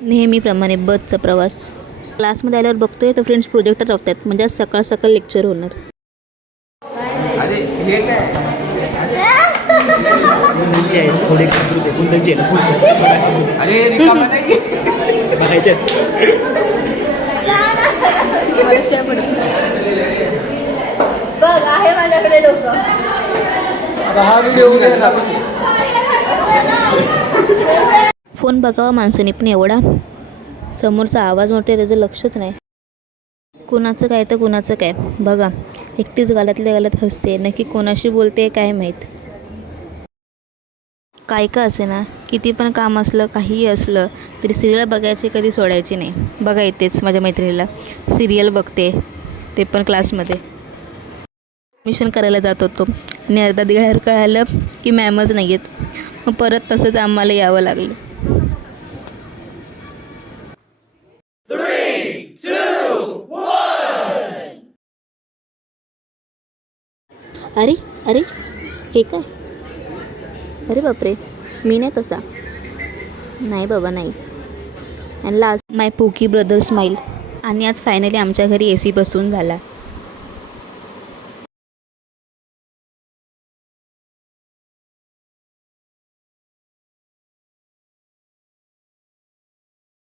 नेहमीप्रमाणे बसचा प्रवास. क्लासमध्ये आल्यावर बघतोय तर फ्रेंड्स प्रोजेक्टर लावतात, म्हणजे आज सकाळ सकाळ लेक्चर होणार. अरे हे काय गुंडांचे आहेत थोडे घाबरू दे गुंडांचे अरे रिकामा नाही बघायचे बघ आहे माझ्याकडे डोकं. हा व्हिडिओ द्या. फोन बघावा माणसाने, पण एवढा समोरचा आवाज मोठा त्याचं लक्षच नाही. कुणाचं काय तर कुणाचं काय बघा. एकटीच गालातल्या गालात हसते, नक्की कोणाशी बोलते काय माहीत. काय का असे ना, किती पण काम असलं काहीही असलं तरी सिरियल बघायची कधी सोडायची नाही. बघा इथेच माझ्या मैत्रिणीला सिरियल बघते, ते पण क्लासमध्ये. ॲडमिशन करायला जात होतो आणि अर्धा दिवस कळालं की मॅमच नाही आहेत. मग परत तसंच आम्हाला यावं लागलं. अरे अरे हे काय? अरे बापरे, मी नाही तसा. नाही बाबा नाही. And last my poke brother smile. आणि आज फायनली आमच्या घरी AC बसून झाला.